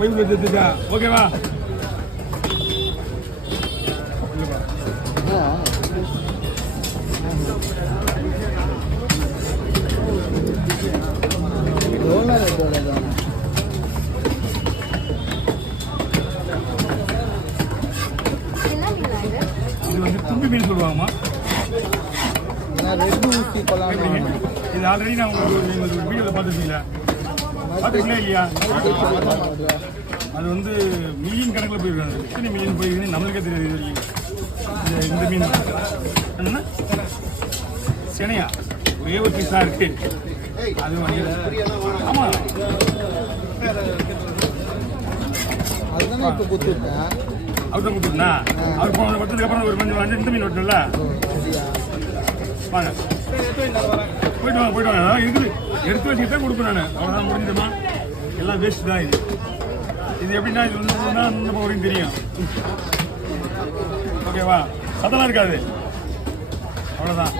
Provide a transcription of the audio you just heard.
Pipe எடுத்துட்டா ஓகேவா? இது வந்து தும்பி மீன் சொல்லுவாங்கம்மா. இது ஆல்ரெடி நான் உங்களுக்கு வீடியோவில் பார்த்துருக்கீங்களா? பார்த்துருக்கீங்களா இல்லையா? அது வந்து மில்லியன் கணக்கில் போயிருக்காங்க. எத்தனை மில்லியன் போயிருக்குன்னு நம்மளுக்கே தெரியாது இது வரைக்கும். இந்த மீன் என்னன்னா சினையா ஒரே ஒரு பீஸாக இருக்கு. அது ஆமாம், அதுதானே இப்போ கொடுத்துருக்கேன். அவர் தான் கொடுத்துருந்தா அவர் போன பட்டதுக்கு அப்புறம் ஒரு கொஞ்சம் வந்து இந்த மீன் வெட்டணும்ல. வாங்க போயிட்டு வாங்க. அதான் இருக்குது, எடுத்து வச்சுட்டு தான் கொடுப்பேன் நான். அவ்வளோதான், முடிஞ்சுமா? எல்லாம் வேஸ்ட் தான். இது எப்படின்னா இது வந்து இந்த வரைக்கும் தெரியும். ஓகேவா? சத்தெல்லாம் இருக்காது. அவ்வளோதான்.